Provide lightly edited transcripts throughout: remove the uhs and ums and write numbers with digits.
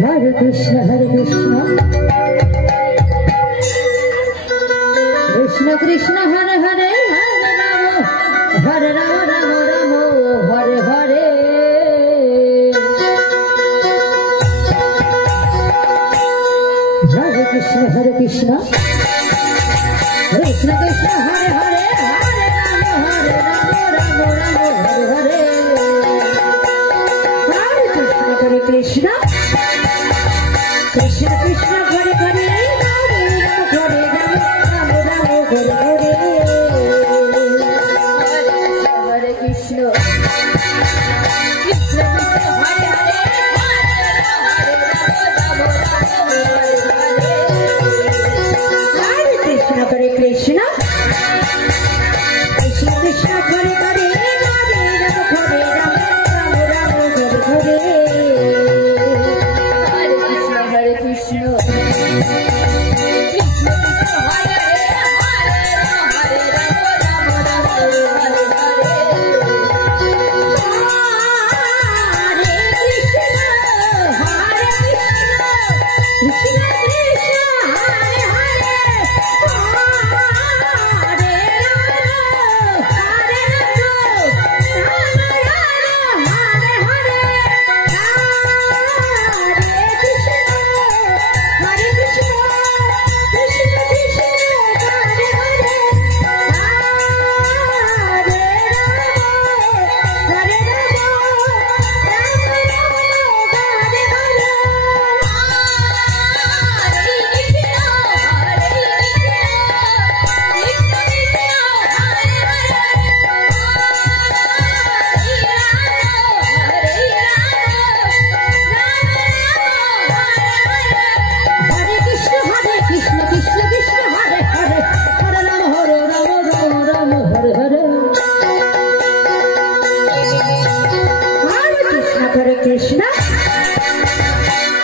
Hare Krishna, Krishna Krishna, Hare Hare, Hare Rama, Rama Rama, Hare Hare. Hare Krishna, Krishna Krishna, Hare Hare, Hare Rama, Rama Rama, Hare Hare. Hare Krishna, Krishna Krishna, Hare Hare, Hare Rama, Rama Rama, Hare Hare. Hare Krishna,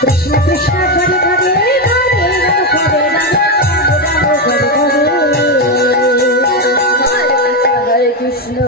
Krishna Krishna, Hare Hare, Hare Rama, Rama Rama, Hare Krishna.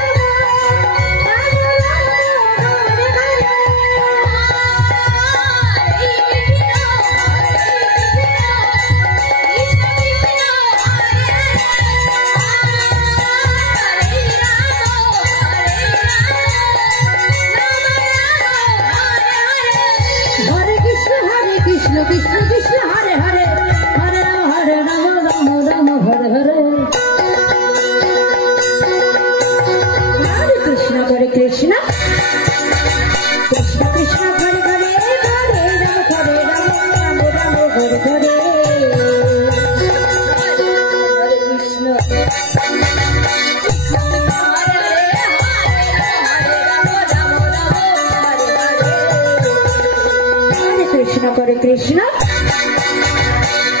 Hare Krishna, Krishna Krishna, Hare Hare, Hare Rama, Rama Rama, Hare Hare. Hare Krishna, Krishna Krishna, Hare Hare, Hare Rama, Rama Rama, Hare Hare. Hare Krishna, Krishna Krishna, Hare Hare, Hare Krishna,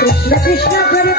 Krishna Krishna,